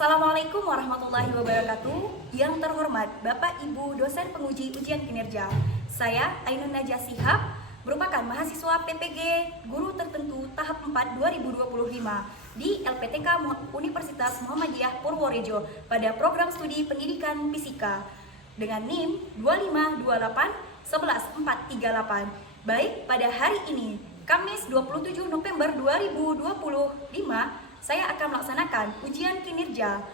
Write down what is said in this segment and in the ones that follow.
Assalamualaikum warahmatullahi wabarakatuh. Yang terhormat Bapak Ibu dosen penguji ujian kinerja, saya Ainun Najah Shihab, merupakan mahasiswa PPG Guru Tertentu tahap 4 2025 di LPTK Universitas Muhammadiyah Purworejo pada program studi pendidikan fisika dengan NIM 252811438. Baik, pada hari ini Kamis 27 November 2025 saya akan melaksanakan ujian kinerja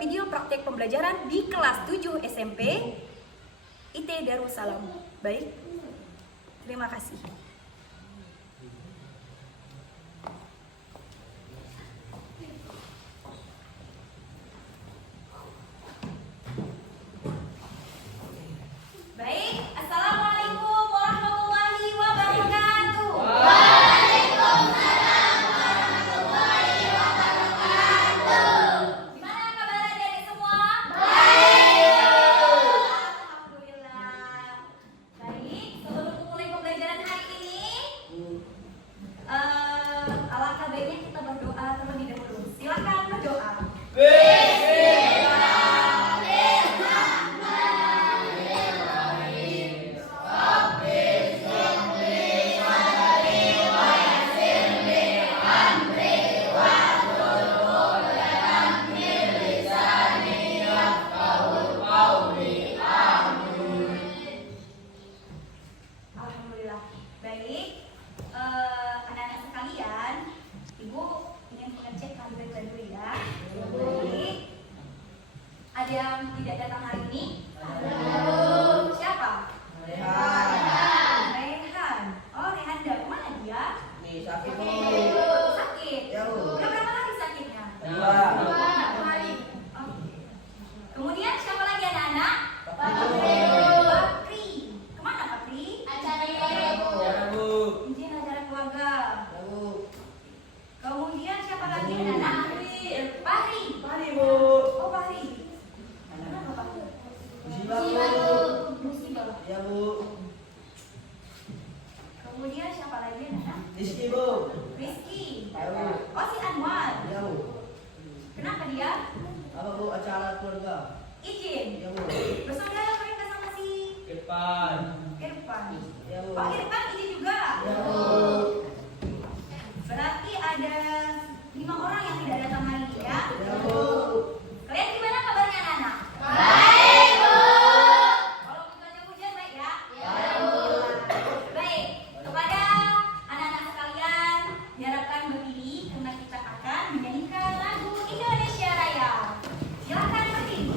video praktek pembelajaran di kelas 7 SMP IT Darussalam. Baik, terima kasih. Baik, Assalamualaikum warahmatullahi wabarakatuh. Alangkah baiknya kita berdoa terlebih dahulu. Silakan berdoa. Alhamdulillah. Baik. Anak-anak sekalian, Ibu ingin mengecek kandungan dulu ya. Baik. Ada yang tidak datang hari ini? Siapa? Rehan. Oh, Rehan kemana dia? Sakit. Sakit. Udah berapa hari sakitnya? 2 hari. Kemudian siapa lagi anak-anak? Bakri. Kemana Bakri? Izin acara keluarga. Kemudian siapa lagi anak-anak? Fahri. Oh, Fahri. Kenapa Fahri? Musibah. Kemudian siapa lagi anak-anak? Rizky. Oh, si Anwar. Kenapa dia? Acara keluarga. Izin. Bersaudara mereka sama si Irfan. Oh, Irfan izin juga. Berarti ada 5 orang yang tidak datang hari ini ya. Kalian gimana kabarnya anak-anak? Baik, Bu. Kalau cuaca hujan baik ya? Baik. Kepada anak-anak sekalian, diharapkan berdiri karena kita akan menyanyikan lagu Indonesia Raya. Silakan berdiri.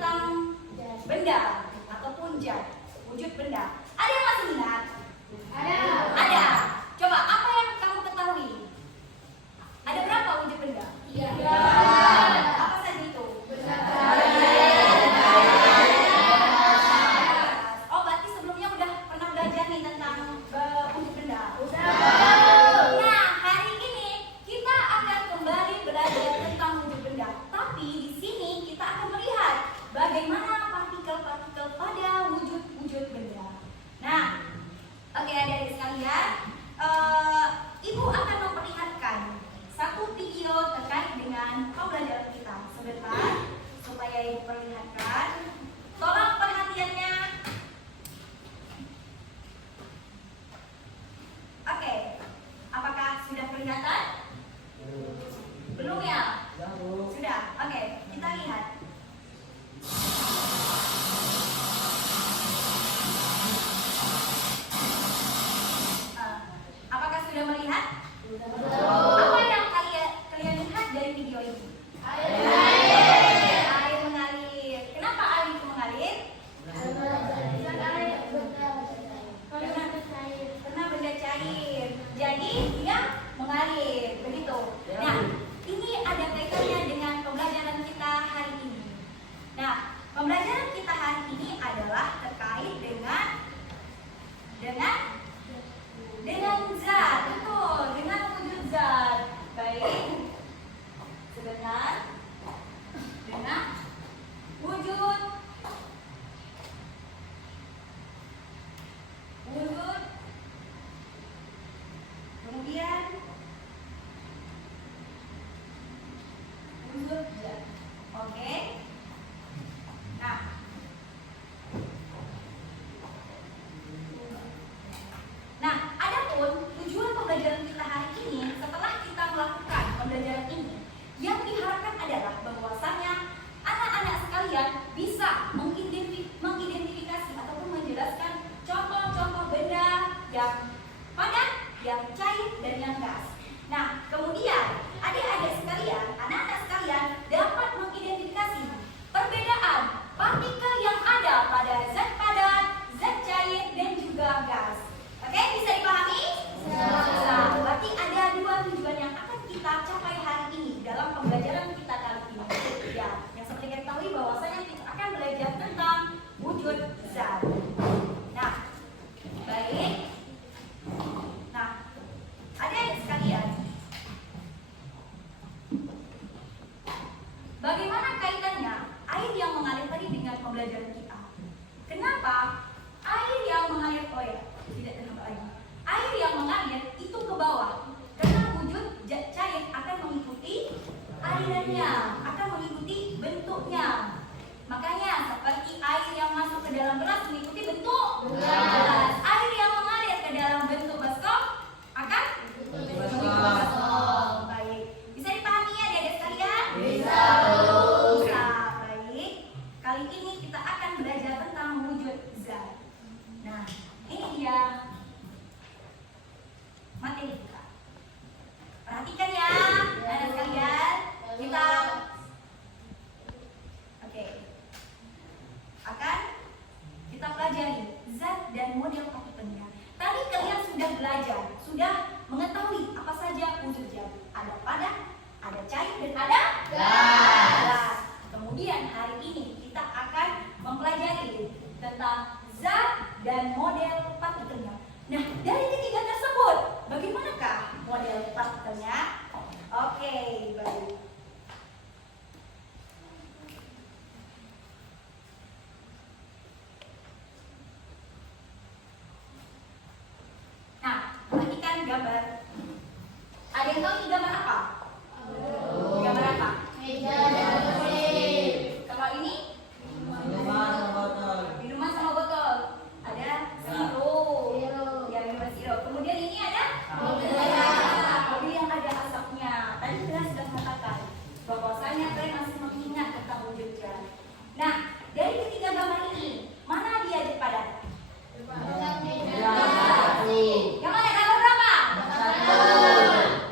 tentang benda ataupun zat, wujud benda. Ada yang masih ingat? Ada. Coba apa yang kamu ketahui? Ada berapa wujud benda? 3. Apa saja itu? Oh, berarti sebelumnya udah pernah belajar nih tentang wujud benda. Nah, hari ini kita akan kembali belajar tentang wujud benda. Tapi di sini kita akan melihat bagaimana partikel-partikel pada wujud-wujud benda. Nah, oke adik-adik sekalian, Ibu akan memperlihatkan satu video terkait dengan pembelajaran kita. Sebentar, supaya Ibu perlihatkan. Tolong perhatiannya. Oke, apakah sudah kelihatan? Belum ya? Sudah. Oke, kita lihat. Apakah sudah melihat? Apa yang kalian lihat dari video ini? Air mengalir. Kenapa air itu mengalir? Karena benda cair. Jadi dia mengalir, begitu. Nah, ini ada kaitannya dengan pembelajaran kita hari ini. Nah, pembelajaran kita hari ini adalah terkait dengan zat, betul, dengan wujud zat. Baik, sebentar. Dengan wujud kemudian wujud zat. Oke. Nah, adapun tujuan pembelajaran kita hari ini, setelah kita melakukan pembelajaran ini, yang diharapkan adalah bahwasanya anak-anak sekalian bisa mengidentifikasi ataupun menjelaskan contoh-contoh benda yang padat, yang cair, dan yang gas. Nah, kemudian adik-adik sekalian, anak-anak sekalian dapat mengidentifikasi perbedaan partikel yang ada pada zat padat, zat cair, dan juga gas. Oke, bisa dipahami? Bisa. Berarti ada dua tujuan yang akan kita capai hari ini dalam pembelajaran kita kali ini. Ya, yang seperti kita ketahui bahwasanya kita akan belajar tentang wujud zat. Nah, baik. Nah, adik-adik sekalian, bagaimana kaitannya air yang mengalir tadi dengan pembelajaran kita? Kenapa air yang mengalir? Oh ya, tidak terhambat lagi. Air yang mengalir itu ke bawah karena wujud zat cair akan mengikuti alirannya, akan mengikuti bentuknya. Makanya seperti air yang masuk ke dalam gelas mengikuti bentuk gelas. Air yang mengalir ke dalam bentuk baskom akan mengikuti baskom. Baik, bisa dipahami ya adik-adik sekalian? Bisa. Baik, kali ini kita akan belajar tentang wujud zat. Nah, ini dia materi kita. Perhatikan ya, anak sekalian. Kita akan kita pelajari zat dan model partikelnya. Tadi kalian sudah belajar, sudah mengetahui apa saja wujud zat. Ada padat, ada cair, dan ada gas. Kemudian hari ini kita akan mempelajari tentang zat dan model partikelnya. Nah, dari ketiga tersebut, bagaimanakah model partikelnya? Oke, baik. Nah, perhatikan gambar. Ada yang tahu ini gambar apa? Gambar apa? Kalau ini? Minuman sama botol. Ada sirup. Ya, minuman sirup. Kemudian ini ada? Mobil yang ada asapnya. Tadi kita sudah mengatakan bahwasanya kalian masih mengingat tentang wujud zat. Nah, dari ketiga gambar ini, mana dia zat padat? Yang mana gambar berapa?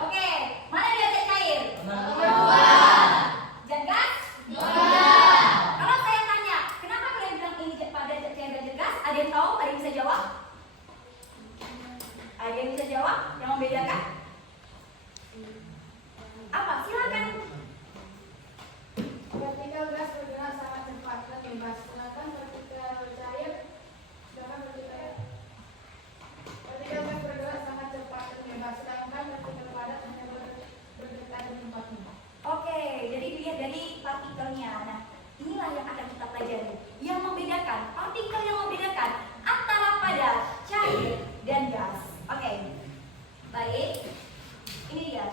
Oke, mana gas. Sedangkan partikel cair, sedangkan partikel gas bergerak sangat cepat dan bebas. Sedangkan partikel padat hanya bergetar di tempatnya. Oke, jadi dilihat dari partikelnya. Nah, inilah yang akan kita pelajari. Yang membedakan, partikel yang membedakan antara padat, cair, dan gas. Oke, baik. Ini dia.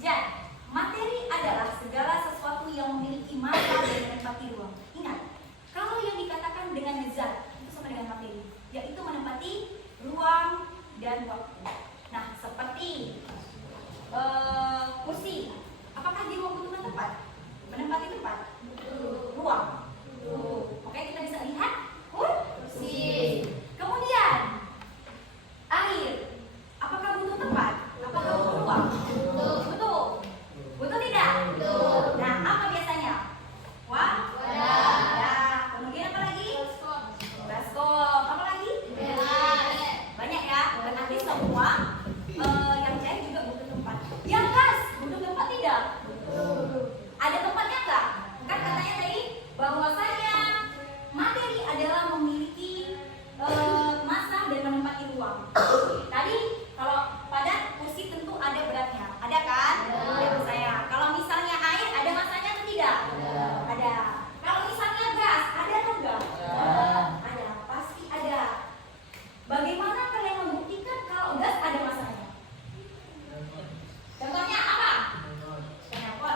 Zat, materi adalah segala sesuatu yang memiliki massa dan menempati ruang. Ingat, kalau yang dikatakan dengan zat itu sama dengan materi, yaitu menempati ruang dan waktu. Nah, seperti kursi. Apakah dia membutuhkan tempat? Menempati tempat? Ruang. Oke, kita bisa lihat kursi. Kemudian air. Apakah butuh tempat? Apakah butuh ruang? Butuh. Butuh tidak? Nah, apa biasanya? Wadah. Kemudian apa lagi? Baskom. Apa lagi? Banyak ya. Berarti semua yang cair juga butuh tempat. Yang gas butuh tempat tidak? Ada tempatnya enggak? Kan katanya tadi bahwasanya materi adalah memiliki massa dan menempati ruang. Tadi kalau padat kursi tentu ada beratnya. Ada kan? Ada saya. Kalau misalnya air ada massanya atau tidak? Ada. Kalau misalnya gas ada atau enggak? Ada. Pasti ada. Bagaimana kalian membuktikan kalau gas ada massanya? Contohnya apa? Kenapa?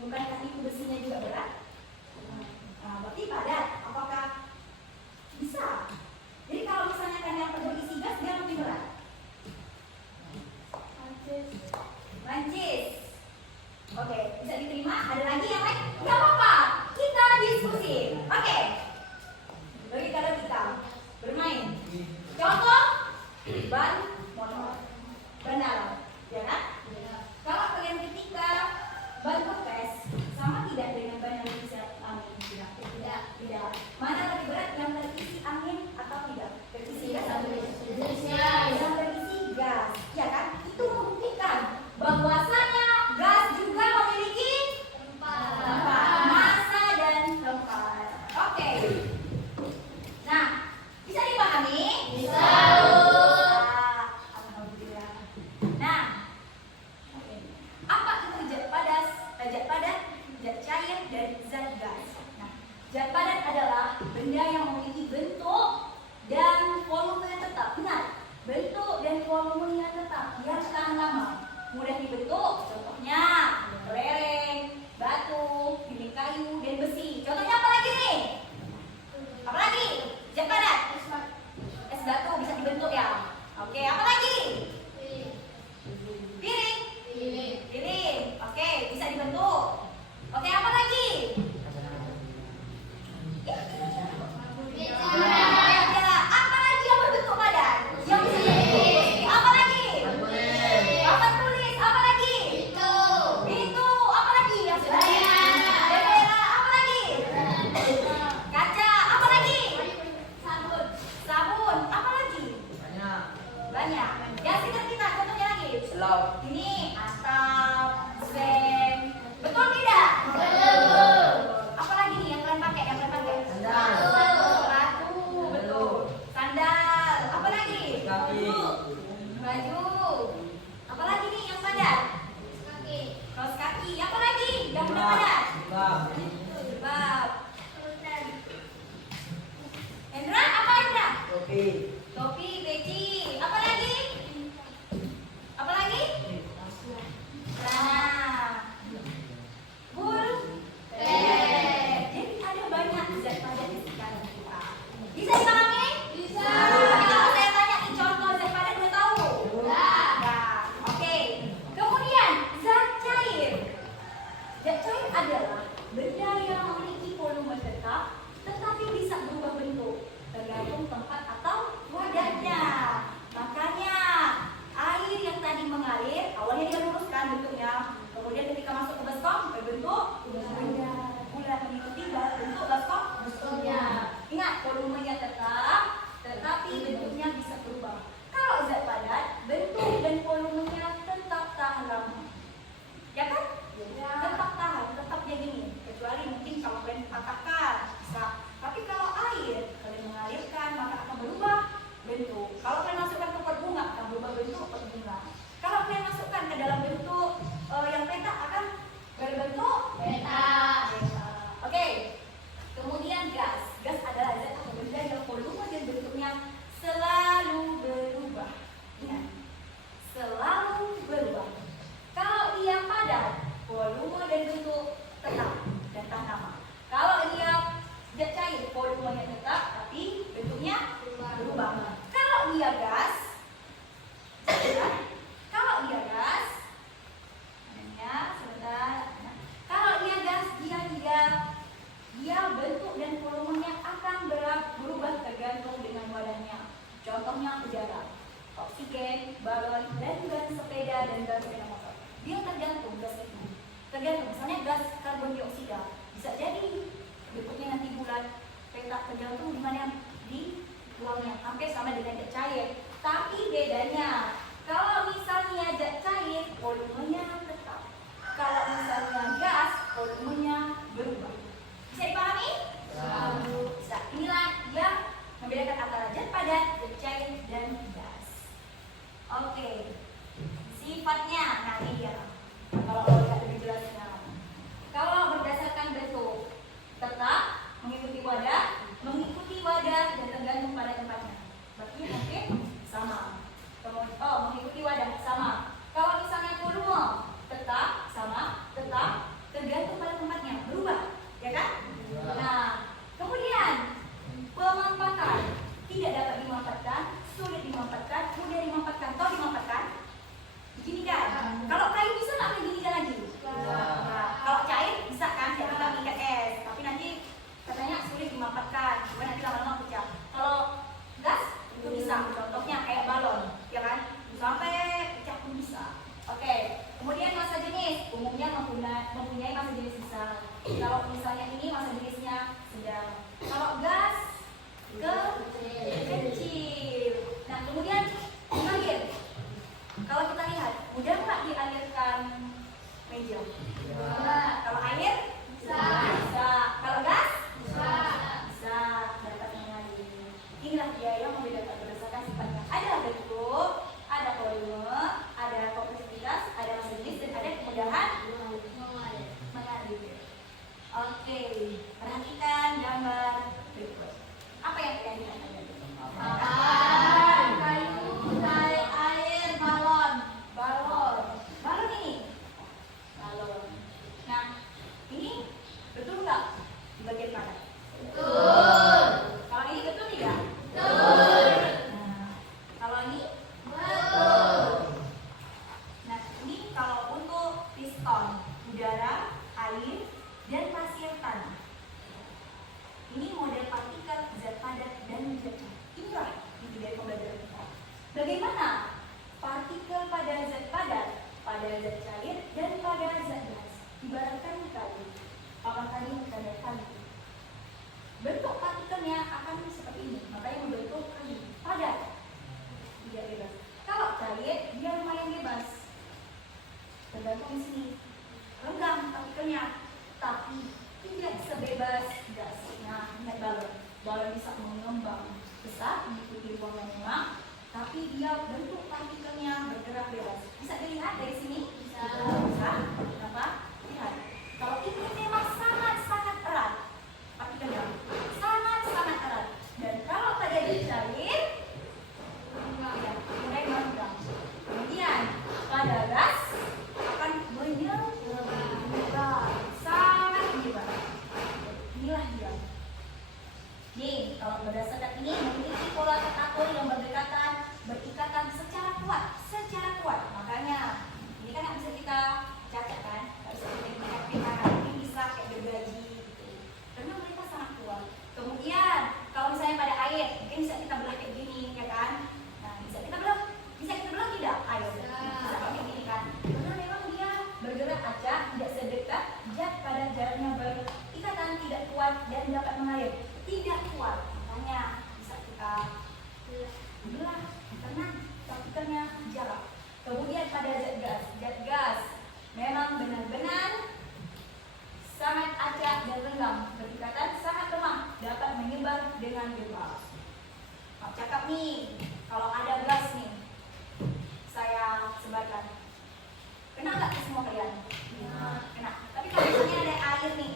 Bukankah itu besinya juga berat? Berarti padat. Apakah bisa? Jadi kalau misalnya kan yang berisi gas dia lebih berat. Lancis. Oke, bisa diterima? Ada lagi yang lain? Gak apa-apa. Kita diskusi. Oke. Logika kita bermain. Contoh ban motor. Ban dalam. Ya kan? Kalau kalian ketika ban kempes sama tidak dengan ban yang terisi angin? Tidak. Mana lebih berat, yang terisi angin atau tidak? Terisi gas atau yang terisi gas? Ya kan? Itu membuktikan bahwasanya gas juga memiliki tempat, massa dan tempat. Oke. Nah, bisa dipahami? Bisa. Alhamdulillah. Nah, apa itu zat padat, zat cair, dan zat gas? Nah, zat padat adalah benda yang memiliki bentuk dan volume yang tetap. Ingat, bentuk dan volumenya tetap, dia harus tahan lama, mudah dibentuk. Contohnya kelereng, batu, dinding kayu, dan besi. Contohnya apa lagi nih? Apa lagi? Zat padat. Es batu bisa dibentuk ya. Oke, apa lagi? Piring. Piring. Oke, bisa dibentuk. Oke, apa lagi? Ya, apa lagi yang berbentuk padat? Yang bisa dibentuk. Apa lagi? Papan tulis. Apa lagi? Pintu. Apa lagi? Yang sudah bendera. Apa lagi? Kaca. Apa lagi? Sabun. Apa lagi? Banyak. Yang sekitar kita. Contohnya lagi. Ini atap, seng. Betul tidak? Apa lagi nih yang kalian pakai? Batu. Betul. Sandal. Apa lagi? Baju. Apa lagi nih yang padat? Kaos kaki. Apa lagi yang udah padat? Jilbab. Hendra, apa Hendra? Topi, peci. Apa lagi? Apa lagi? Celana. Jadi ada banyak zat padat di sekitar kita. Bisa dipahami? Bisa. Kalau saya tanya nih contoh zat padat, udah tahu? Nah, oke. Kemudian zat cair. Zat cair adalah benda yang memiliki volume tetap, tetapi bisa berubah bentuk tergantung tempat atau Contohnya udara, oksigen, balon, dan gas sepeda dan gas sepeda motor. Dia tergantung gas itu. Tergantung, misalnya gas karbon dioksida bisa jadi bentuknya nanti bulat, peta tergantung di mana di ruangnya, hampir sama dengan zat cair. Tapi bedanya, kalau misalnya zat cair, volumenya tetap. Kalau misalnya gas, volumenya berubah. Bisa dipahami? Bisa. Inilah yang membedakan antara zat padat, zat cair, dan gas. Oke. Sifatnya, nah ini dia. Kalau mau lihat lebih jelasnya. Kalau berdasarkan bentuk, tetap mengikuti wadah dan tergantung pada tempatnya. Berarti mungkin sama. Kemudian, mengikuti wadah sama. Kalau misalnya volume, tetap sama, tetap tergantung pada tempatnya, berubah, ya kan? Nah, kemudian pemanfaatan tidak dapat dimanfaatkan, sulit dimanfaatkan, mudah dimanfaatkan, atau dimanfaatkan. Beginikan. Kalau kayu bisa nggak beginikan lagi? Nah, kalau cair bisa kan? Jadi kita mengikat es. Tapi nanti katanya sulit dimanfaatkan. Cuma nanti lama-lama pecah. Kalau gas itu bisa. Contohnya kayak balon, ya kan? Sampai pecah pun bisa. Oke. Kemudian masa jenis umumnya mempunyai masa jenis besar. Kalau misalnya ini masa jenisnya sedang. Kalau gas kecil. Nah, kemudian air. Kalau kita lihat, mudah nggak dialirkan meja? Nah, kalau air bisa. Kalau gas bisa. Dapat mengalir. Inilah dia yang membedakan berdasarkan sifatnya. Ada bentuk, ada volume, ada komplksitas, ada masa jenis, dan ada kemudahan mengalir. Oke, perhatikan gambar berikut. Apa yang kita lihat? Balon ini. Nah, ini betul nggak di bagian mana? Betul. Kalau ini betul tidak? Betul. Nah, kalau ini? Betul. Nah, ini kalau untuk piston, udara, air, dan pasir tanah. Ini model partikel zat padat dan zat cair. Inilah inti dari pembelajaran kita. Bagaimana partikel pada zat padat, pada zat cair, dan pada zat gas ibaratkan kayu. Apakah ini kadar kayu? Bentuk partikelnya akan seperti ini, makanya membentuk kayu padat, tidak bebas. Kalau cair, dia lumayan bebas, tergantung di sini, renggang partikelnya, tapi tidak sebebas gas. Nah, ingat balon bisa mengembang besar mengikuti ruang yang memang, tapi dia bentuk partikelnya bergerak bebas. Bisa dilihat dari sini? Bisa. Kenapa? Lihat. Kalau ini memang sangat-sangat erat partikelnya, sangat-sangat erat. Dan kalau pada zat cair, tidak, mulai mengembang. Kemudian pada gas akan menyebar, sangat menyebar. Inilah dia. Nih, kalau berdasarkan ini memiliki pola tekatur yang berikatan secara kuat. Makanya ini kan nggak bisa kita cacat kan, nggak bisa kita ikat-ikat. Ini bisa kayak gergaji gitu. Karena mereka sangat kuat. Kemudian kalau misalnya pada air, mungkin bisa kita belah kayak gini, ya kan? Nah, bisa kita belah tidak air? Bisa kayak gini kan? Karena memang dia bergerak acak, tidak sedekat zat pada jaraknya berikatan, tidak kuat dan dapat mengalir. Tidak kuat, makanya bisa kita belah karena partikelnya jarak. Kemudian pada zat gas memang benar-benar sangat acak dan renggang, berikatan sangat lemah, dapat menyebar dengan bebas. Maaf cakap nih, kalau ada gas nih, saya sebarkan. Kena nggak ke semua kalian? Kena. Tapi kalau misalnya ada air nih,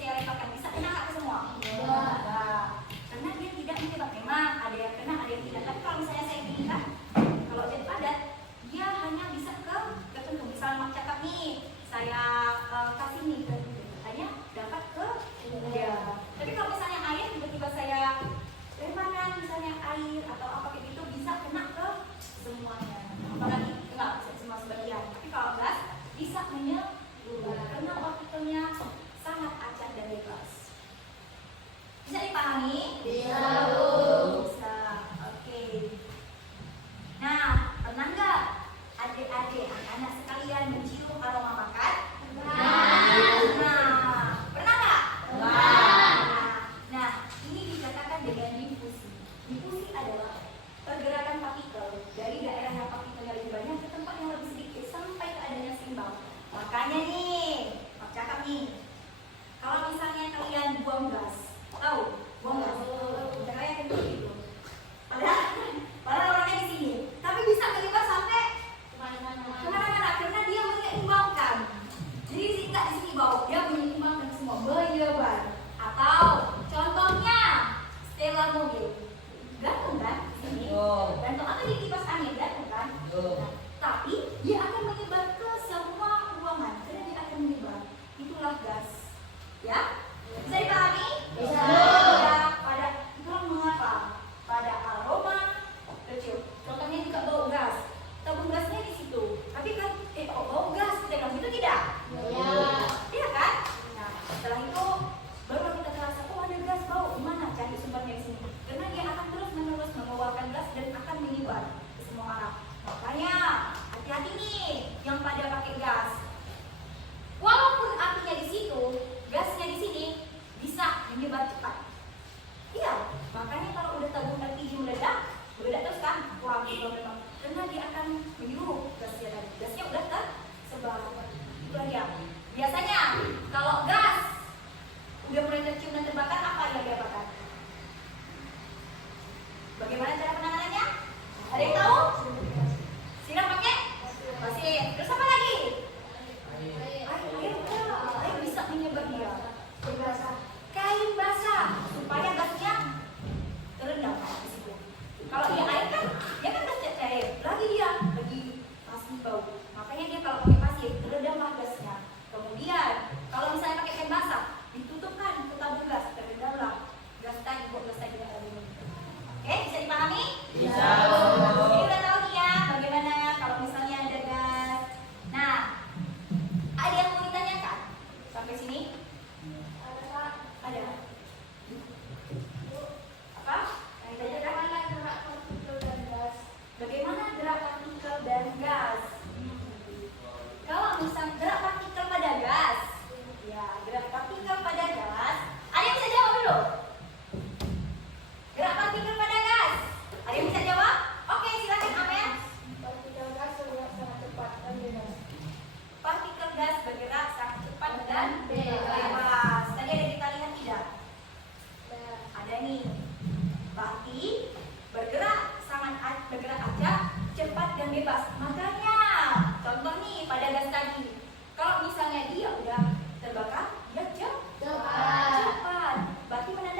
saya lepaskan, bisa kena nggak ke semua? Nah, karena dia tidak menyebar. Memang ada yang kena, ada yang tidak. Tapi kalau misalnya saya gini kan, kalau zat padat, dia hanya bisa ke tertentu. Misalnya mak cakap nih, saya kasih nih ke hanya dapat ke dia. Tapi kalau misalnya air, tiba-tiba saya lemparkan misalnya air atau apa kayak gitu, bisa kena ke semuanya. Apalagi enggak bisa semua sebagian. Tapi kalau gas bisa menyeluruh karena partikelnya sangat acak dan bebas. Bisa dipahami? Bisa. Oke. adik-adik, anak-anak sekalian mencium aroma makan? Nah, pernah nggak? Nah, ini dikatakan dengan difusi. Difusi adalah pergerakan partikel dari daerah yang partikelnya lebih banyak ke tempat yang lebih sedikit sampai keadaannya seimbang. Makanya nih, Pak cakap nih, kalau misalnya kalian buang gas, tahu? Buang gas. Caranya kan begitu. Padahal orangnya di sini, tapi bisa menyebar sampai kemana-mana karena dia menyeimbangkan. Jadi nggak di sini bau, dia menyeimbangkan semua, menyebar. Atau contohnya stella mobil, gantung kan? Di sini, gantung apa di kipas angin, gantung kan? Nah, tapi dia akan menyebar ke semua ruangan, karena dia akan menyebar. Itulah gas, ya? Bisa dipahami? Bisa. Pada itulah mengapa pada aroma tercium. Contohnya juga bau gas. Tabung gasnya di situ. Tapi kan kok bau gas kita bilang itu tidak? Iya kan? Nah, setelah itu baru kita terasa oh ada gas bau. Gimana cari sumbernya di sini? Karena dia akan terus-menerus mengeluarkan gas dan akan menyebar ke semua arah. Makanya hati-hati nih yang pada pakai gas. Walaupun apinya di situ, gasnya di sini bisa menyebar cepat. Iya, makanya kalau udah tabung LPG meledak terus kan? Wah, belum memang. Karena dia akan menyuruh gasnya tadi. Gasnya udah tersebar. Itulah dia. Biasanya kalau gas udah mulai tercium dan terbakar, apa yang dia bakar? Bagaimana cara penanganannya? Ada yang tahu? Siram pakai pasir. Terus apa lagi? Air bisa menyebar dia. Kain basah supaya gasnya terendam di situ. Kalau dia air kan, dia kan gas cair. Lagi dia lagi masih bau. Makanya dia kalau pakai pasir terendamlah gasnya. Kemudian kalau misalnya pakai kain basah, ditutupkan ke tabung gas, terendamlah gas tadi buat gas tadi tidak lagi. Oke, bisa dipahami? Bisa. Jadi udah tahu nih ya bagaimana kalau misalnya ada gas. Nah, ada yang mau ditanyakan sampai sini? Ada. Apa? Bagaimana gerak partikel dan gas? Kalau misalnya gerak partikel pada gas, ya gerak partikel pada gas. Ada yang bisa jawab dulu? Gerak partikel pada gas. Ada yang bisa jawab? Oke, silakan Amel. Partikel gas bergerak sangat cepat dan bebas. Partikel gas bergerak sangat cepat dan bebas. Tadi ada kita lihat tidak? Ada nih. Berarti bergerak aja cepat dan bebas. Makanya contoh nih pada gas tadi. Kalau misalnya dia udah terbakar, dia cepat. Berarti menandakan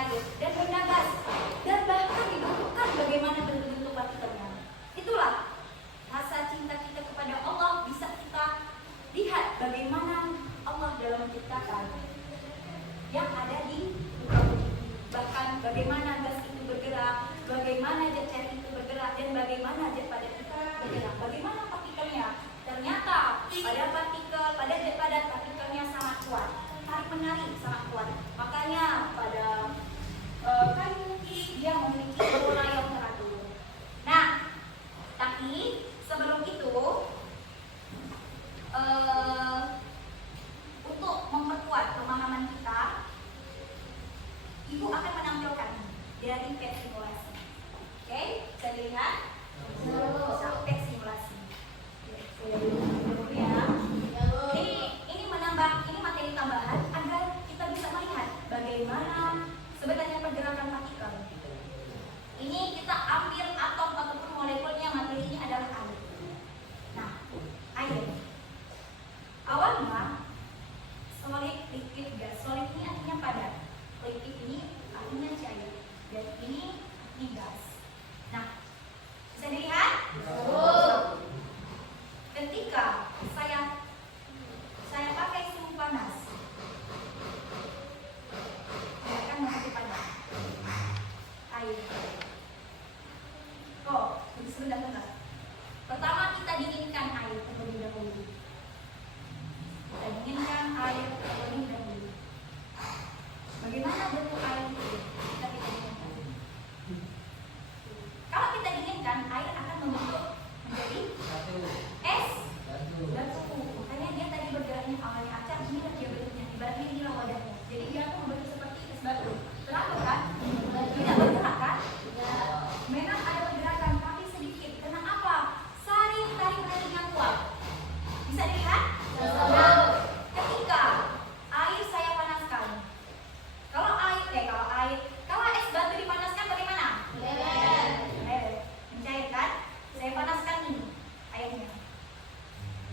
mengalir dan rendah gas, dan bahkan dibutuhkan bagaimana bentuk partikelnya. Itulah rasa cinta kita kepada Allah bisa kita lihat bagaimana Allah dalam menciptakan yang ada di muka bumi. Bahkan bagaimana gas itu bergerak, bagaimana jet cair itu bergerak, dan bagaimana jet padat itu bergerak. Bagaimana partikelnya? Ternyata pada jet padat partikelnya sangat kuat, tarik menarik sangat kuat. Makanya pada kayu dia memiliki pola yang teratur. Nah, tapi sebelum itu untuk memperkuat pemahaman kita, Ibu akan menampilkan dari PET simulasi. Oke, bisa dilihat? Sampai simulasi. Saya dulu ya. Ini materi tambahan agar kita bisa melihat bagaimana sebenarnya pergerakan partikel. Ini kita ambil atom ataupun molekulnya, materi ini adalah air. Nah, air. Awalnya solid, liquid, gas. Solid ini artinya padat. Liquid ini artinya cair. Dan ini gas. Nah, bisa dilihat? Ketika saya pakai suhu panas, saya akan menjadi padat. Air. Kok? Sebentar. Pertama kita dinginkan air terlebih dahulu. Kita dinginkan air terlebih dahulu. Bagaimana bentuk air itu? Kita dinginkan. Kalau kita dinginkan, air akan membentuk menjadi es dan suhu. Makanya dia tadi bergeraknya awalnya acak, ini dia bentuknya. Ibaratnya inilah wadahnya. Jadi dia akan membentuk seperti es batu. Kenapa kan? Tidak bergerak kan? Memang ada pergerakan tapi sedikit. Karena apa? Saring tarik menariknya kuat. Bisa dilihat? Ketika air saya panaskan, kalau es batu dipanaskan bagaimana? Mencair kan? Saya panaskan ini airnya.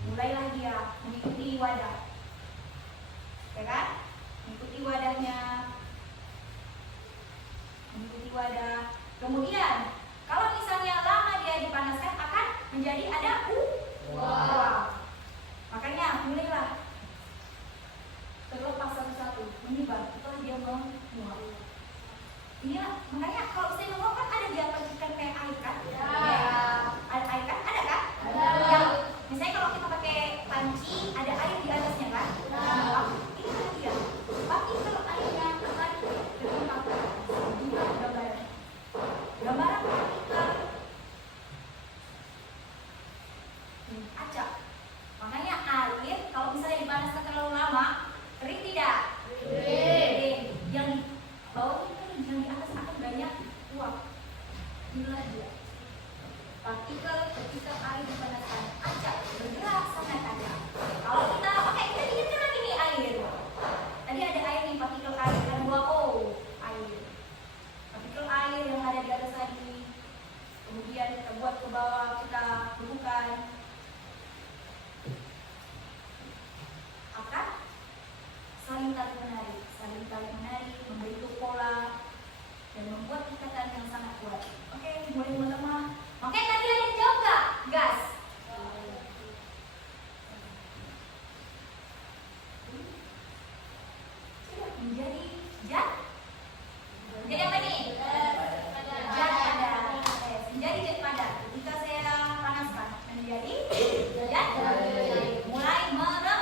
Mulailah dia mengikuti wadah, ya kan? Mengikuti wadahnya, mengikuti wadah. Kemudian kalau misalnya lama dia dipanaskan akan menjadi ada uap. Makanya mulailah terlepas satu-satu, menyebar. Setelah dia menguap. Inilah makanya kalau saya menguap kan ada dia percikan kayak air kan? Ada air kan? Ada kan? Yang misalnya kalau kita pakai panci ada air di atasnya kan? Ini kan dia. Tapi kalau airnya tertarik ke tempat gambaran partikel acak. Makanya air kalau misalnya dipanaskan terlalu lama, kering tidak? Kering. Yang di bawahnya kering, yang di atas akan banyak uap. Inilah dia. Partikel ketika air dipanaskan acak, bergerak sangat acak. Kalau kita dinginkan lagi nih air. Tadi ada air nih, partikel air dan air. Partikel air yang ada di atas tadi. Kemudian kita buat ke bawah, kita bubuhkan. Akan saling tarik menarik, membentuk pola dan membuat ikatan yang sangat kuat. Oke, mulai teman-teman. Oke, tadi ada yang jawab nggak? Gas. Sudah menjadi zat. Menjadi apa nih? Zat padat. Menjadi zat padat. Ketika saya panaskan menjadi zat mulai merem.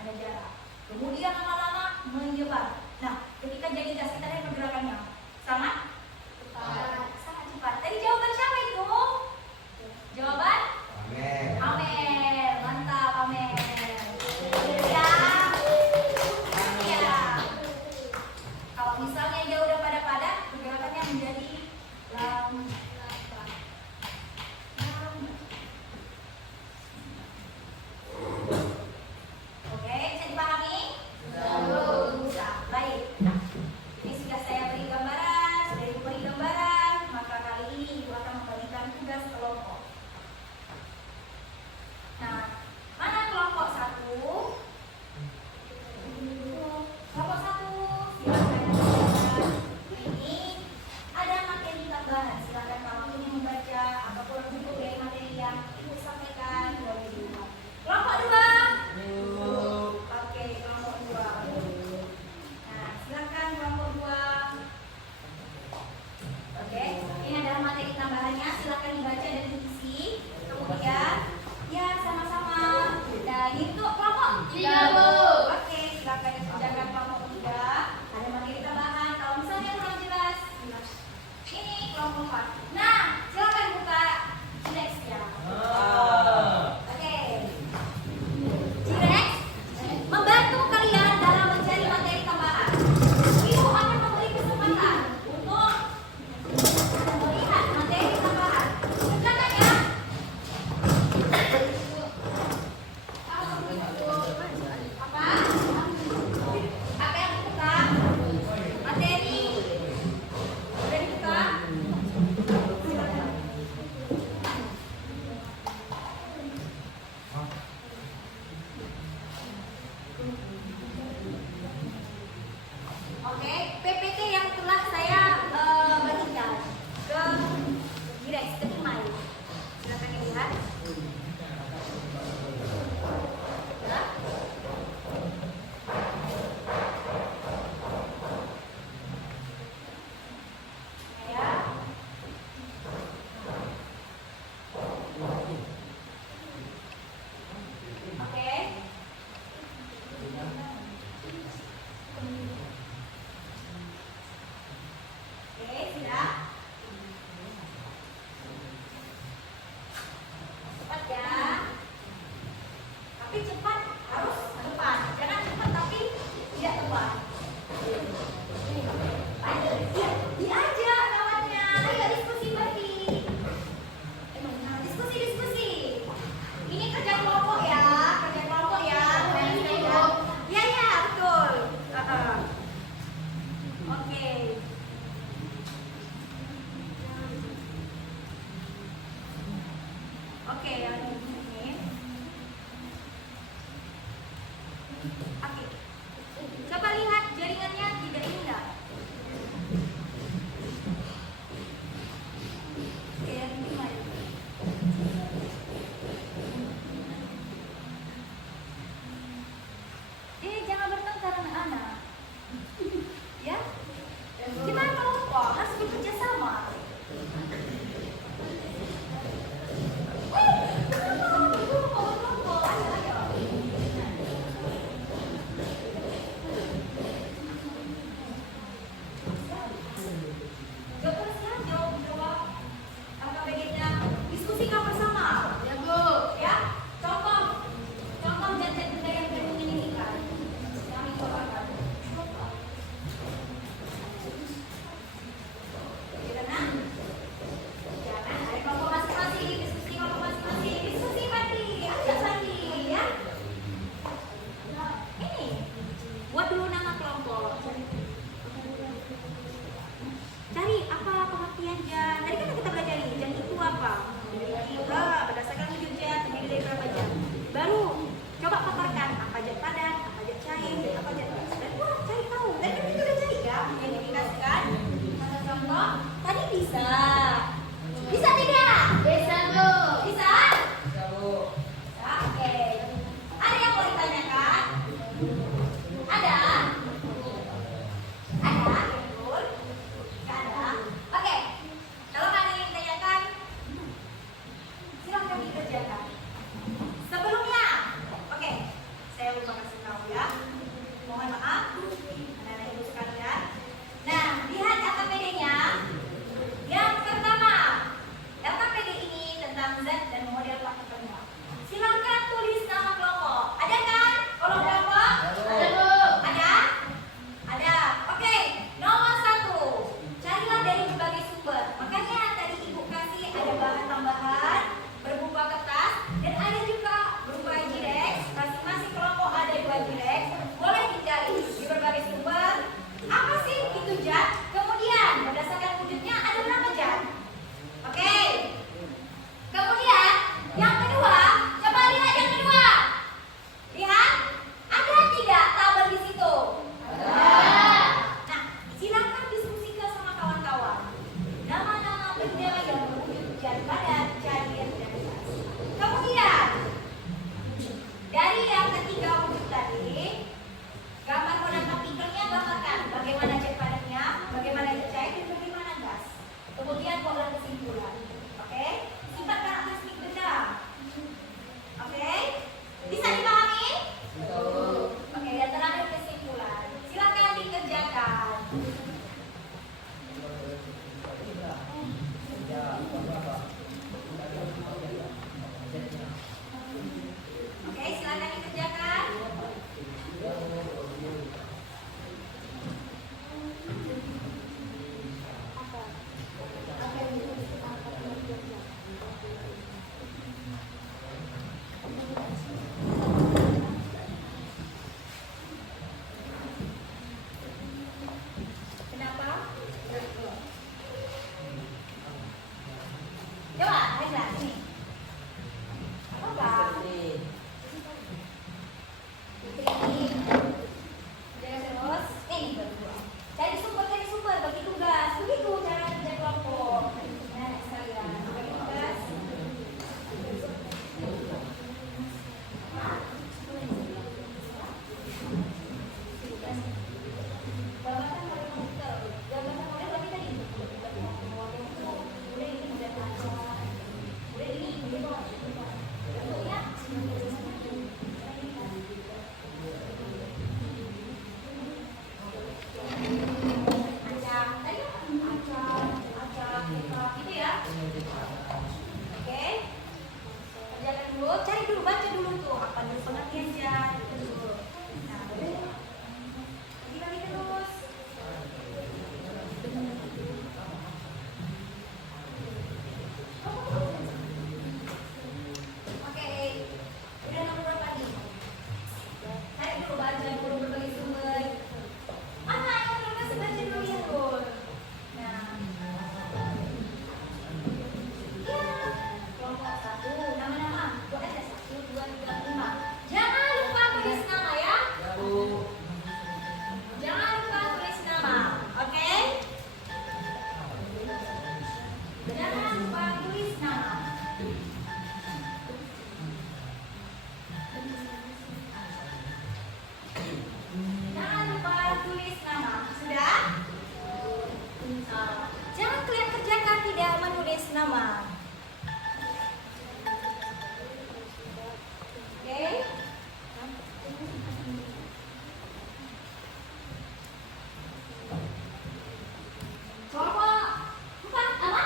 Ada jarak. Kemudian lama-lama menyebar. Nah, ketika jadi gas kita lihat pergerakannya sangat cepat. Tadi jawaban siapa itu? Jawaban? Amer. Mantap, Amer. Ya. Kalau misalnya dia udah padat, pergerakannya menjadi lambat. Oke, bisa dipahami? Bisa. Baik. Ini sudah saya beri gambaran, maka kali ini Ibu akan membagikan tugas kelompok. Nah, mana kelompok 1? Kelompok 1, silakan. nama. Oke. Kelompok 4 apa?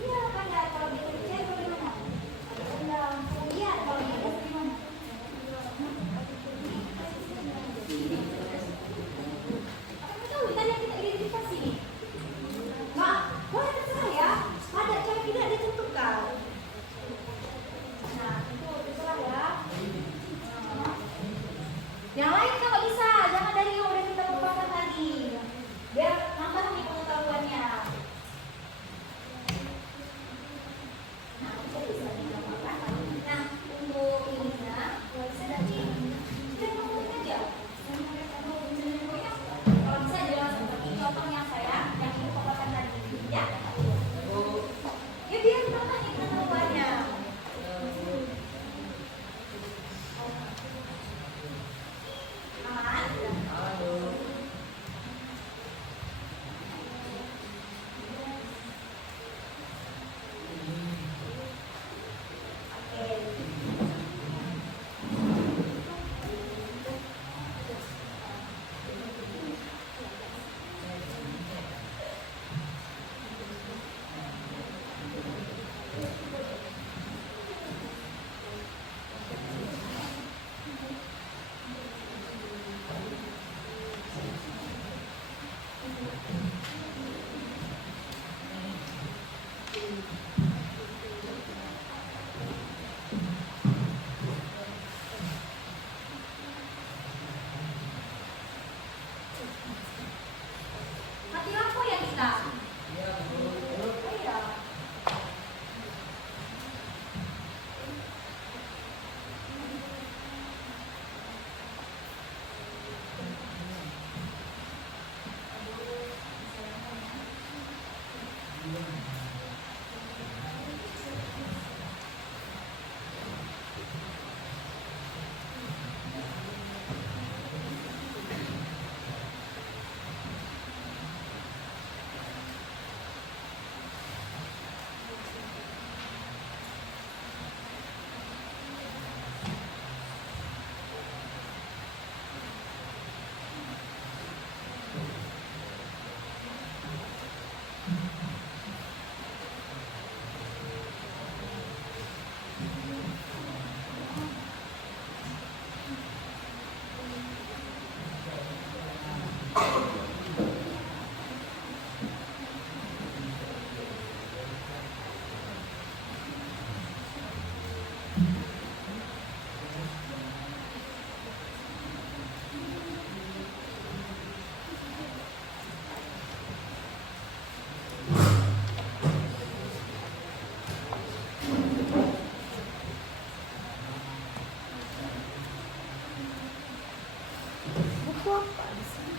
Iya, pada kalau di kerja bagaimana? Iya, kalau di kerja gimana? Apa tahu tanya kita identifikasi? Mak, boleh terserah ya. Pada cara tidak ditentukan. Nah, itu terserah ya. Yang lain kalau bisa, jangan dari yang udah kita paparkan tadi. Biar nambah nih pengetahuannya. Nah, itu bisa digampangkan. Nah, untuk ininya, kalau bisa dari ngomongin aja. Kalau bisa jelas seperti contohnya saya yang ibu paparkan tadi, ya. Ya biar nambah nih pengetahuannya. Aman? Halo. Mati lampu ya kita? Iya, Bu. Oh iya. Buku apa di sini?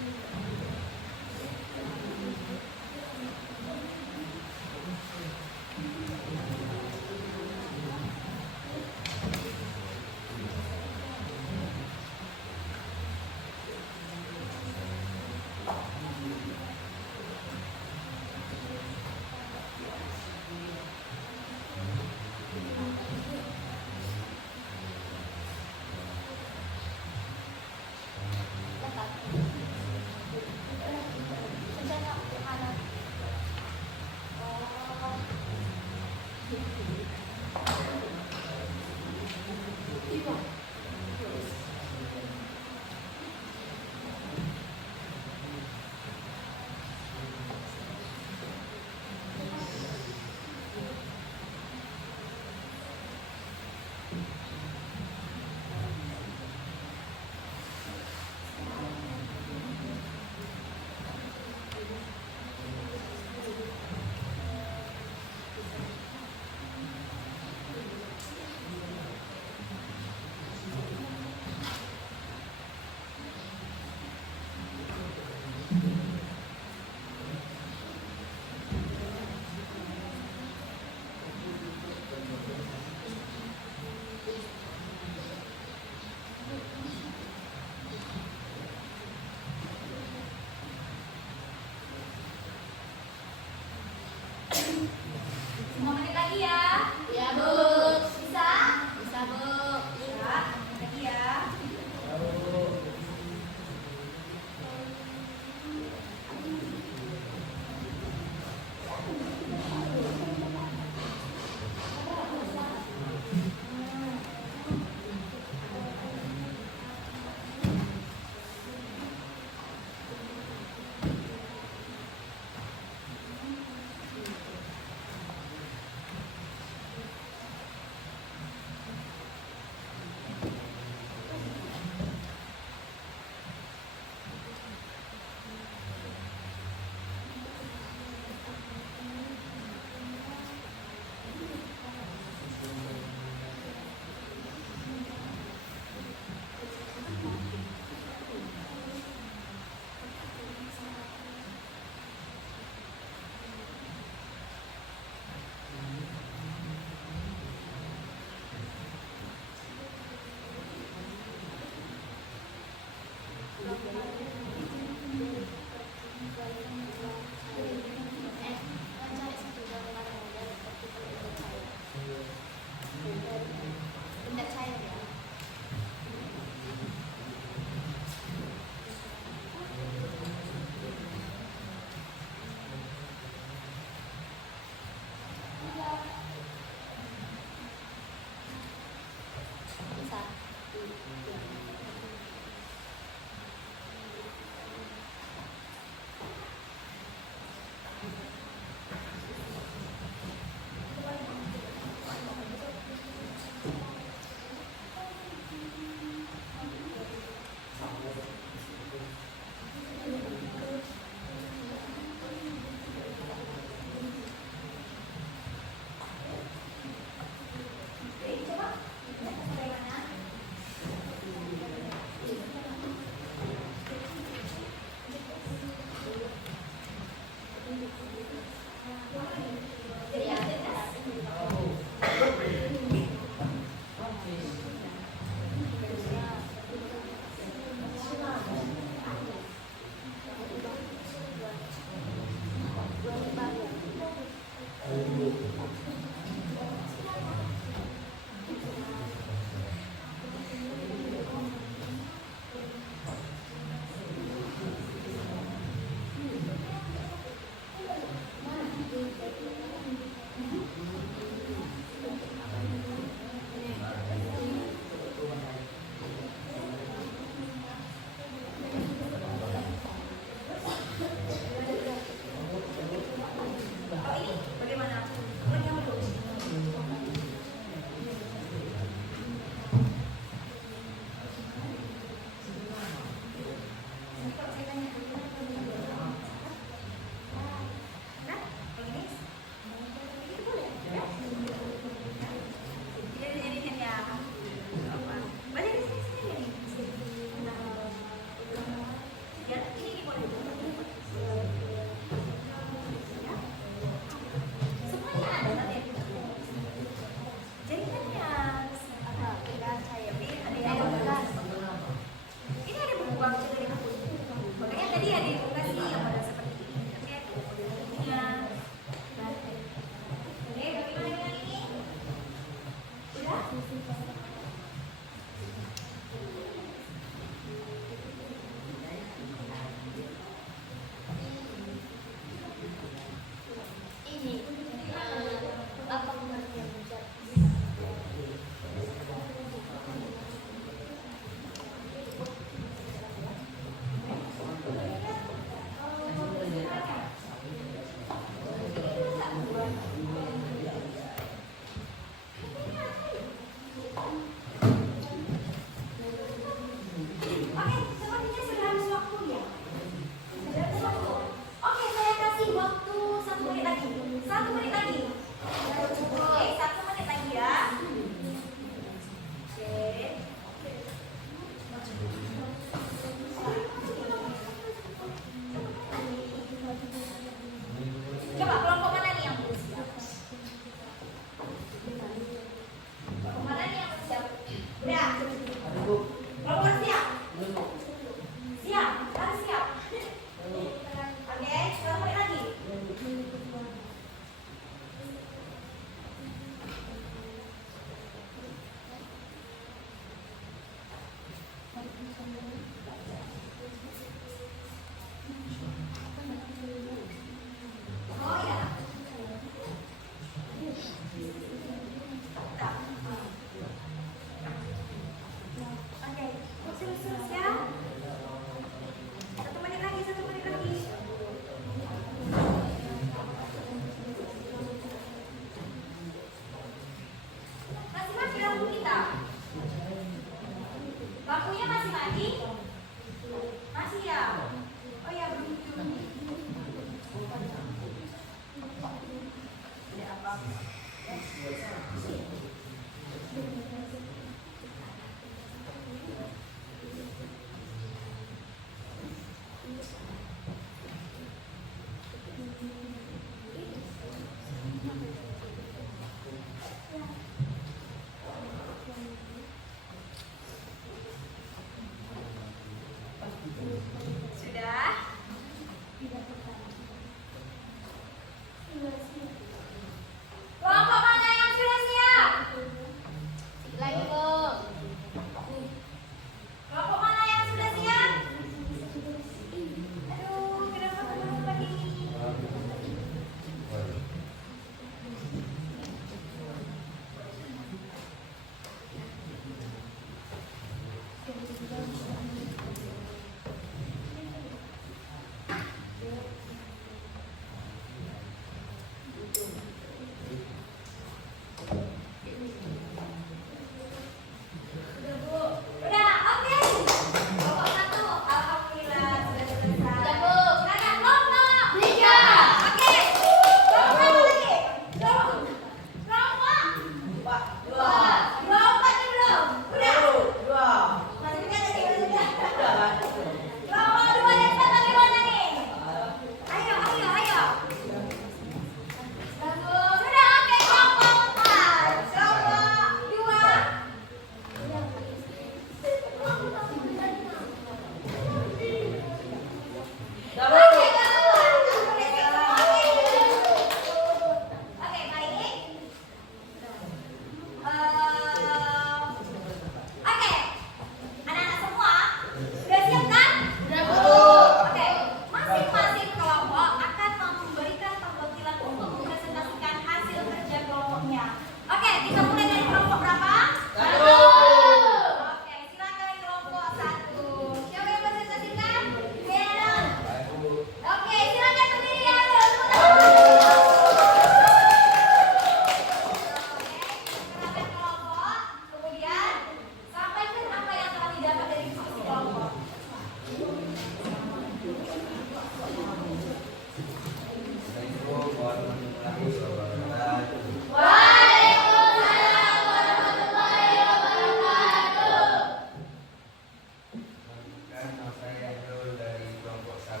Nama saya Dul dari kelompok 1.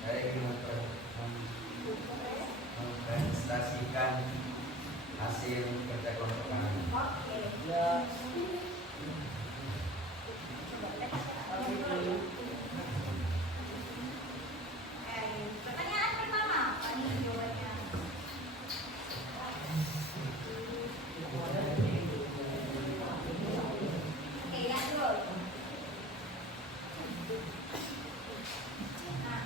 Saya ingin mempresentasikan hasil kerja kelompok kami. Oke. Pertanyaan pertama, apa nih jawabannya? Oke, ya Dul. Nah,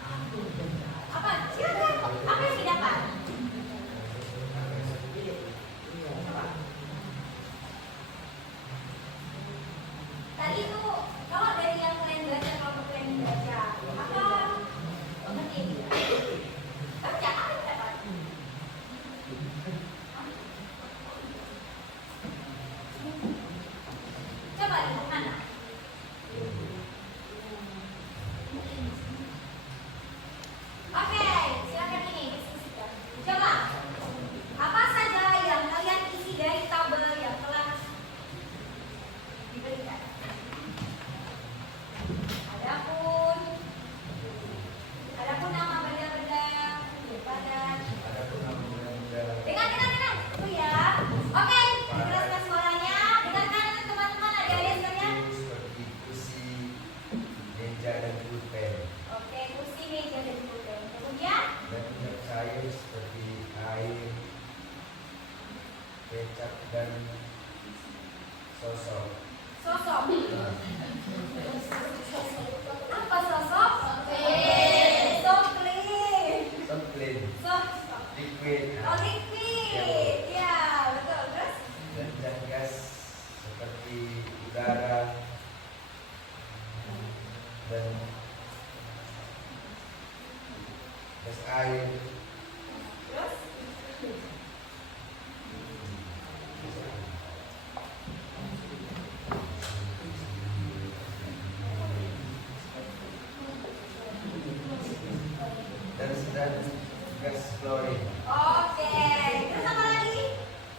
apa? Silakan. Apa yang didapat? Coba. Tadi itu kalau dari yang kalian belajar, kelompok kalian belajar, apa ngerti tidak? Baca apa yang dapat? Coba lihat mana? Oke, silakan ini diskusikan. Coba, apa saja yang kalian isi dari tabel yang telah diberikan? Adapun nama benda-benda badan. Dengar, itu ya. Oke, jelaskan suaranya. Dengarkan teman-teman, adik-adik sekalian. Seperti kursi, meja dan pulpen. Oke, kursi, meja, dan pulpen. Kemudian, Dan minyak cair seperti air, kecap dan sosok. sosok. Nah, Apa sosok? Soklit. Soklit, Sosok. liquid, Oh, liquid. Ya, betul. Terus? dan zat gas seperti udara dan gas air. Terus? Dan gas klorin. Oke. Terus apa lagi?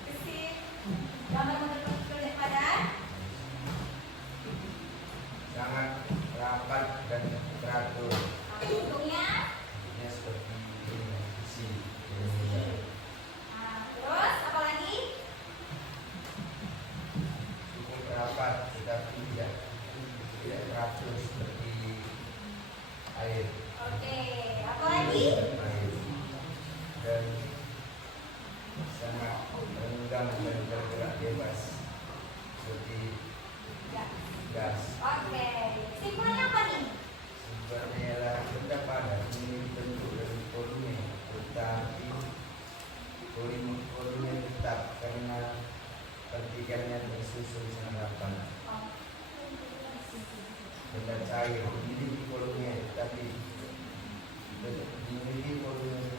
Besi. Gambar membentuk kulit padan. Sangat rapat dan teratur. Bentuknya. Ini seperti besi. Nah, terus apa lagi? Cukup rapat tetapi tidak teratur seperti air. Oke. Apa lagi? Air. Dan sangat renggang dan bergerak bebas seperti Ya. gas. Oke. Simpulannya apa nih? Sebenarnya ialah benda padat ini bentuk dan volume, tetapi volume tetap karena pertikannya tersusun sangat rapat. Benda cair memiliki volume tetapi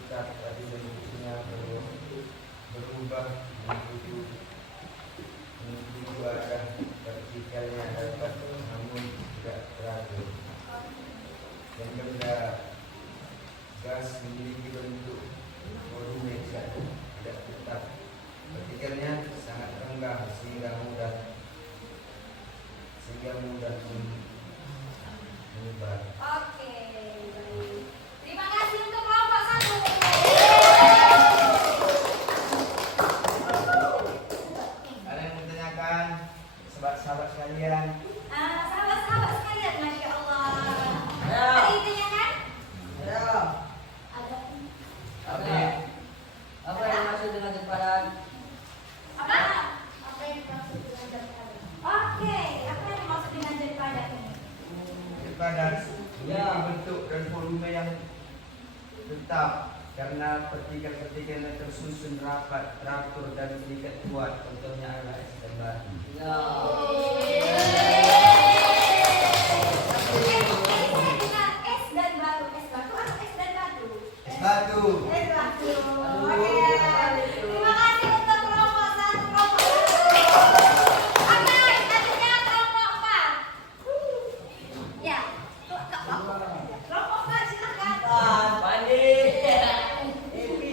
tetap tapi bentuknya berubah mengikuti arah vertikalnya dapat namun tidak teratur. Dan benda gas memiliki bentuk volume tidak tetap, vertikalnya sangat renggang sehingga mudah menyebar. Oke. Baik. Terima kasih untuk kelompok 1. Ada yang menanyakan sahabat-sahabat sekalian? Sahabat-sahabat sekalian, Masya Allah. Ya. Ada yang ditanyakan? Ya. Ada. Oke. Apa yang dimaksud dengan zat padan? Apa? Apa yang dimaksud dengan zat padan? Oke. Apa yang dimaksud dengan zat padan ini? Padan Ya. memiliki bentuk dan volume yang tetap karena partikel-partikel yang tersusun rapat, teratur dan terikat kuat. Contohnya adalah es dan batu. Ya. Saya dengar es dan batu. Es batu atau es dan batu? Es batu. Es batu. Oke. Terima kasih untuk kelompok 1, kelompok 1. Oke, selanjutnya kelompok 4. Ya. Kelompok 4 silakan. Pandi. Epi.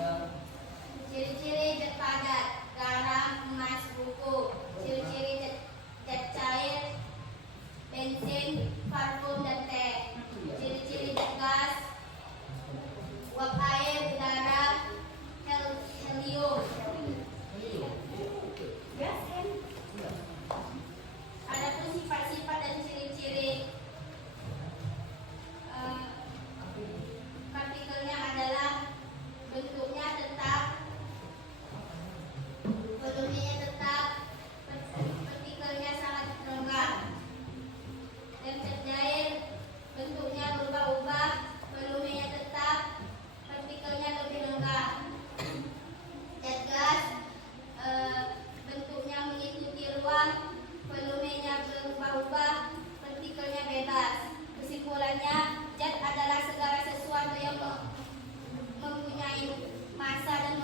Ya. Ciri-ciri zat padat, garam, emas, buku. Ciri-ciri zat cair, bensin, parfum, dan teh. Ciri-ciri zat gas, uap air, udara, helium. Gas kan? Adapun sifat-sifat dan ciri-ciri partikelnya adalah bentuknya tetap, volumenya tetap, partikelnya sangat longgar, dan zat cair bentuknya berubah-ubah, volumenya tetap, partikelnya lebih longgar. Zat gas bentuknya mengikuti ruang, volumenya berubah-ubah, partikelnya bebas. Kesimpulannya, zat adalah segala sesuatu yang mempunyai massa dan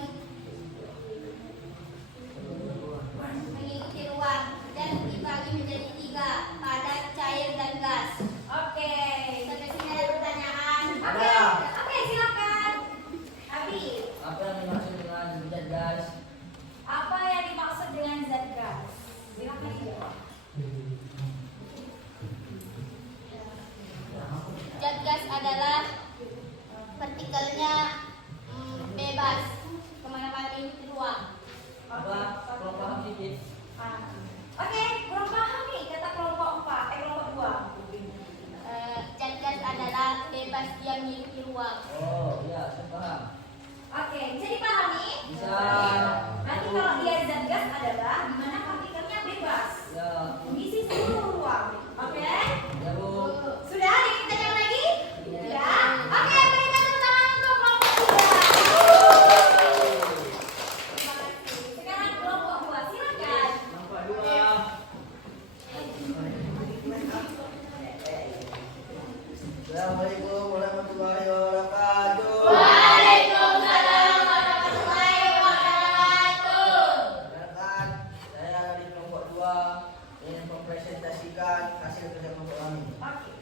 mengikuti ruang, dan dibagi menjadi 3, padat, cair, dan gas. Oke. Sampai sini ada pertanyaan? Oke. Oke, silakan. Abi, Apa yang dimaksud dengan zat gas? apa yang dimaksud dengan zat gas? Silakan dijawab. Zat gas adalah partikelnya bebas kemana-mana di ruang. Apa? Kurang paham sedikit. Oke, kurang paham nih kata kelompok 4, kelompok 2. Zat gas adalah bebas yang mengikuti ruang. Oh, iya, saya paham. Oke, bisa dipahami? Bisa. Nanti kalau dia zat gas adalah di mana partikelnya bebas, Ya. mengisi seluruh ruang. Oke? Ya, Bu. Sudah? Ada yang ditanya lagi? Iya. Sudah? Oke, berikan tepuk tangan untuk kelompok 3. Terima kasih. Sekarang kelompok 2, silakan. Nampak dua. Assalamualaikum warahmatullahi wabarakatuh. Waalaikumsalam warahmatullahi wabarakatuh. Perkenalkan, saya dari kelompok 2 ingin mempresentasikan hasil kerja kelompok kami. Oke.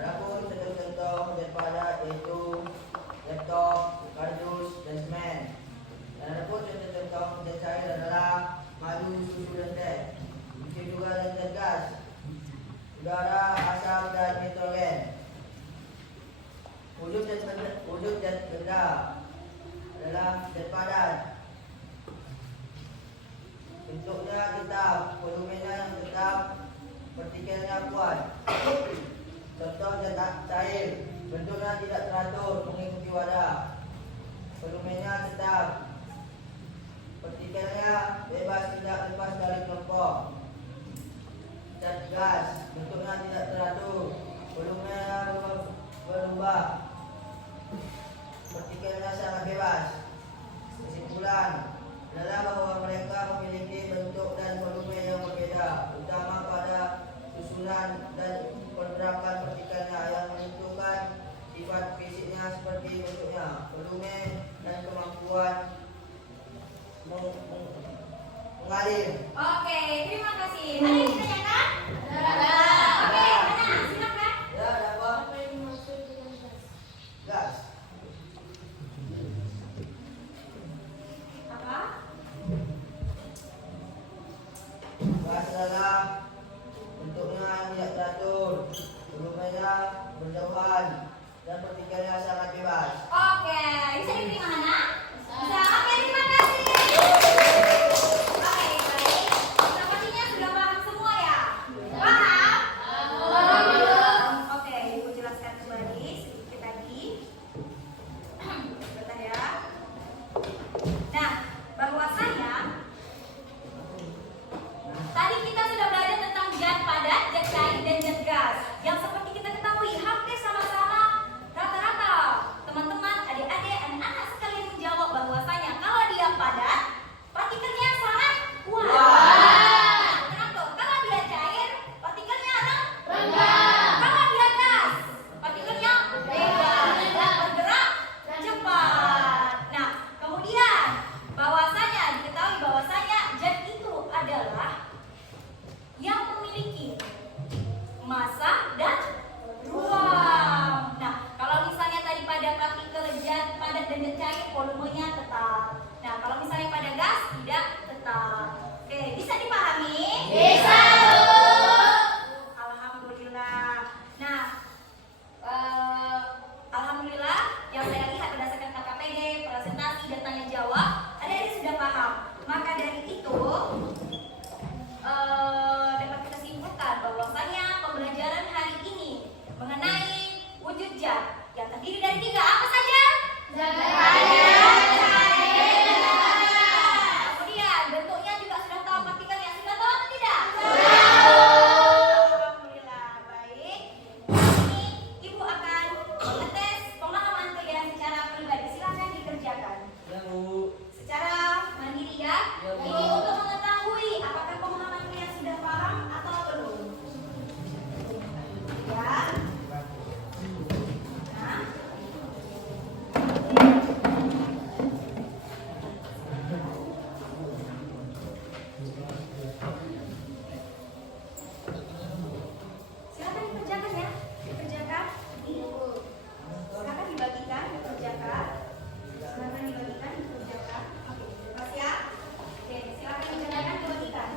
Adapun contoh-contoh daripada yaitu laptop, kardus, dan semen. Dan adapun contoh-contoh zat cair adalah madu, susu, dan teh. Begitu juga zat gas, udara, asap, dan nitrogen. Wujud zat benda adalah zat padat. Bentuknya tetap, volumenya yang tetap, partikelnya kuat. Contoh zat cair, bentuknya tidak teratur mengikuti wadah. Volumenya tetap, partikelnya bebas tidak lepas dari kelompok. Zat gas, bentuknya tidak teratur, volumenya berubah, partikelnya sangat bebas. Kesimpulan adalah bahwa mereka memiliki bentuk dan volume yang berbeda, utama pada susunan dan pergerakan partikelnya yang menentukan sifat fisiknya seperti bentuknya, volume, dan kemampuan mengalir. Oke, terima kasih. Ada yang ditanyakan? Ada. Oke, mana? Silakan. Ya, ada apa? Apa yang dimaksud dengan gas? Gas. Apa? Gas adalah bentuknya yang tidak teratur, volumenya berjauhan, dan partikelnya sangat bebas. Oke, bisa diterima Hana? Bisa. Oke, terima kasih. Oke, baik. Sepertinya sudah paham semua ya? Paham? blender cair volumenya tetap. Nah, kalau misalnya pada gas tidak tetap. Oke, bisa dipahami? Bisa, Bu. Alhamdulillah. Nah, alhamdulillah yang saya lihat berdasarkan KKPD, presentasi dan tanya jawab, adik-adik sudah paham. Maka dari itu dapat kita simpulkan bahwasanya pembelajaran hari ini mengenai wujud zat yang terdiri dari 3 apa saja? Kemudian bentuknya juga sudah tahu, partikelnya sudah tahu atau tidak? Alhamdulillah, baik. Ini Ibu akan mengetes pemahaman kalian secara pribadi. Silakan dikerjakan Ya, Bu. secara mandiri ya. Ya, Bu. Ini untuk mengetahui apakah pemahaman kalian sudah paham atau belum. Ya. Nah. Silakan dikerjakan ya. Dikerjakan. Ini. Silakan dibagikan, dikerjakan. Silakan dibagikan, dikerjakan. Oke, terima kasih ya. Oke, silakan dikerjakan, dibagikan.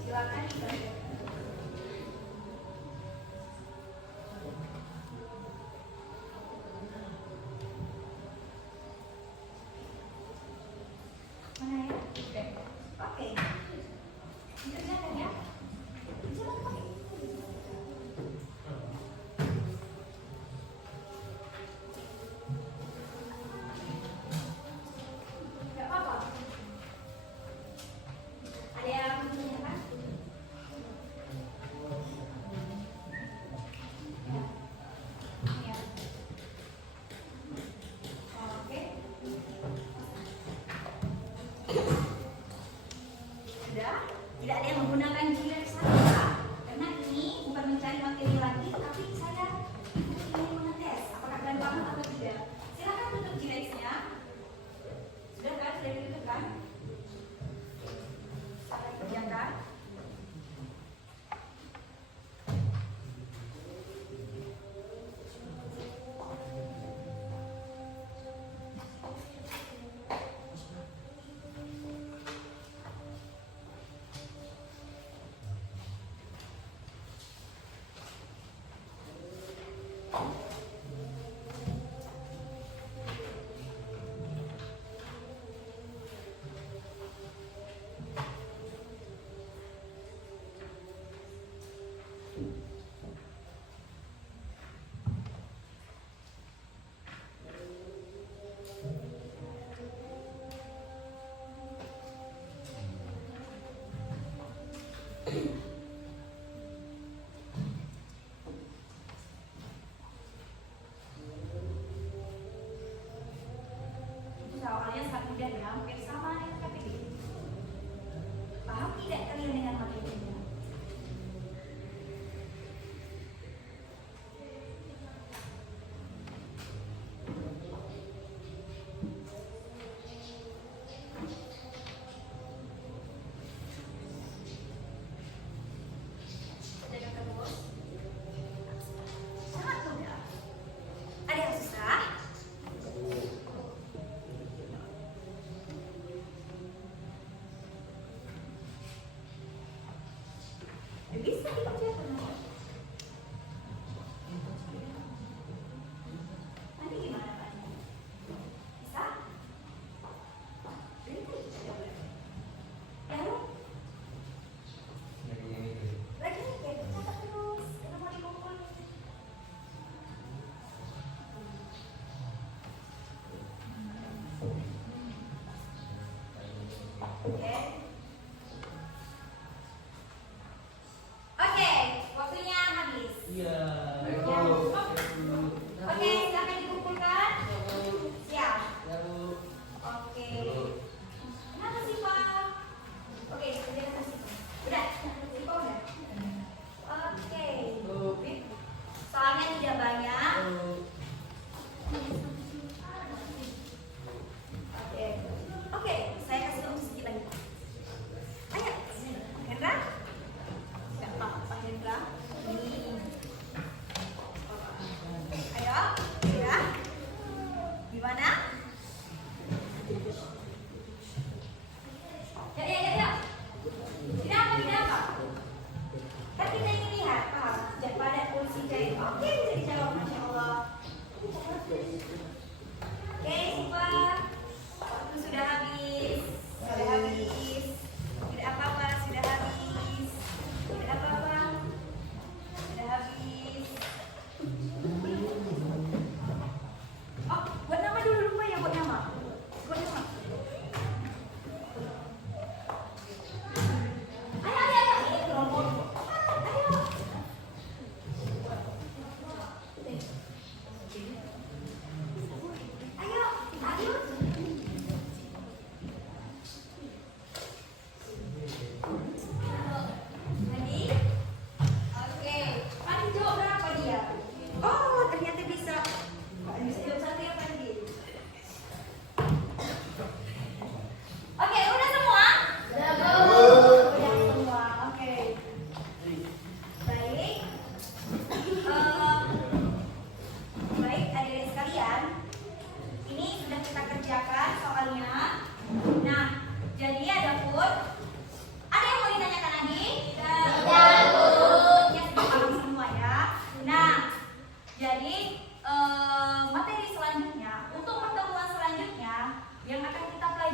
Silakan dikerjakan. Mana ya? Oke. Dikerjakan ya. Silakan pakai. Nggak apa-apa. Ada yang menanyakan? Ya. Oke. Sudah, tidak ada yang menggunakan jilet saya karena ini bukan mencari materi lagi, tapi saya ingin mengetes apakah kalian paham atau tidak. Silakan tutup jiletnya. Sudah kan? Sudah ditutup kan? Silakan kerjakan. Soalnya sangat mudah dan hampir sama dengan KPD. Paham tidak kalian dengan materinya? Jaga terus. Sangat mudah. Ada yang susah? Bisa dikerjakan. Nanti gimana Pak? Bisa? Bisa dikerjakan. Lalu lagi mikir, catat terus. Kita mau dikumpul. Oke. Oke, waktunya habis. Iya. Ya. Oke, silakan dikumpulkan. Siap. Ya, Bu. Oke. Kenapa sih Pak? Oke, kerjakan sih. Udah, Sipa udah. Oke. Soalnya tidak banyak. Bu.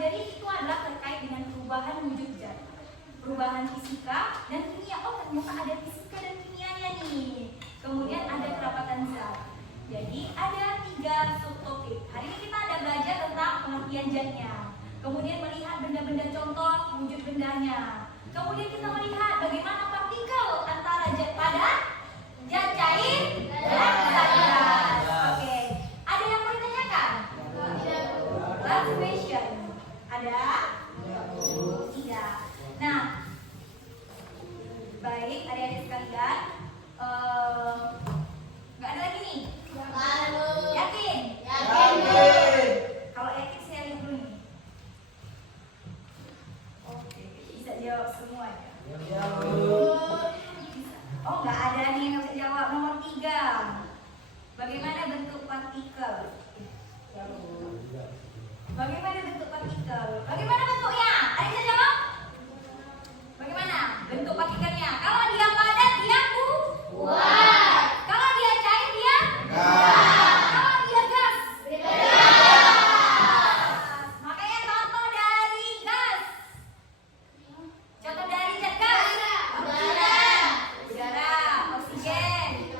jadi itu adalah terkait dengan perubahan wujud zat, perubahan fisika dan kimia. Oh ternyata ada fisika dan kimianya nih. Kemudian ada kedapatan zat. Jadi ada 3 subtopik. Hari ini kita ada belajar tentang pengertian zatnya. Kemudian melihat benda-benda contoh wujud bendanya. Kemudian kita melihat bagaimana partikel antara zat padat, zat cair, dan zat gas. Oke. Ada yang mau ditanyakan? Last question. Ada? Tidak. Nah, baik adik-adik sekalian. Nggak ada lagi nih? Yakin? Kalau yakin saya lihat dulu nih. Oke, bisa jawab semuanya. Oh, nggak ada nih yang bisa jawab. Nomor 3. Bagaimana bentuk partikel? Bagaimana bentuk partikel? Bagaimana bentuknya? Ada yang bisa jawab? Bagaimana bentuk partikelnya? Kalau dia padat, dia kuat. Kalau dia cair, dia gas. Kalau dia gas, makanya contoh dari gas. Contoh dari zat gas. Udara, oksigen,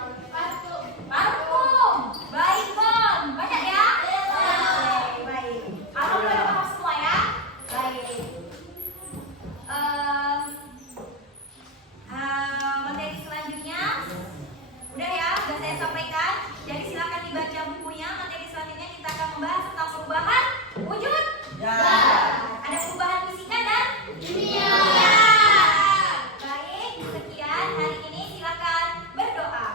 parfum, baygon. Banyak ya? Oke, baik. Alhamdulillah paham semua ya? Baik. Materi selanjutnya udah ya, sudah saya sampaikan. Jadi silakan dibaca bukunya. Materi selanjutnya kita akan membahas tentang perubahan wujud. Ada perubahan fisika dan kimia. Baik, sekian hari ini, silakan berdoa.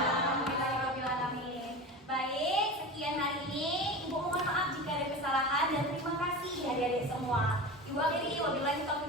Alhamdulillahirobbilalamin. Baik, sekian hari ini. Ibu mohon maaf jika ada kesalahan dan terima kasih adik-adik semua. Ibu akhiri wabillahi taufiq